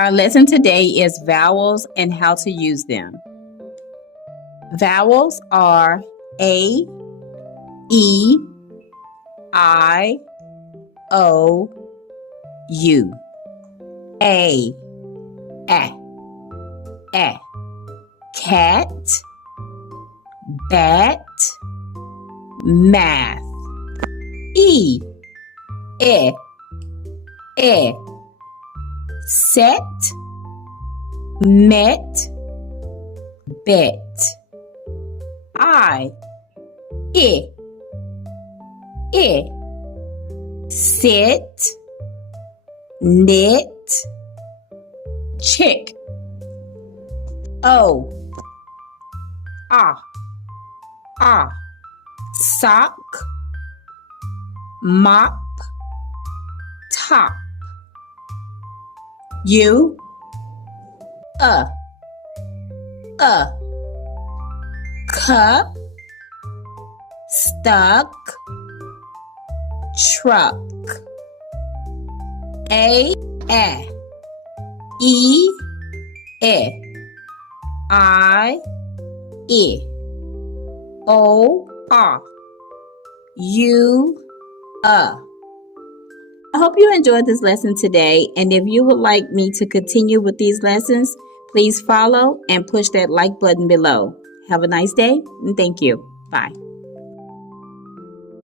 Our lesson today is vowels and how to use them. Vowels are A, E, I, O, U. A, cat, bat, math. E, set, met, bet. I, sit, knit, chick. O, sock, mop, top. U, cup, stuck, truck. A, E, I, O, U, I hope you enjoyed this lesson today, and if you would like me to continue with these lessons, please follow and push that like button below. Have a nice day, and thank you. Bye.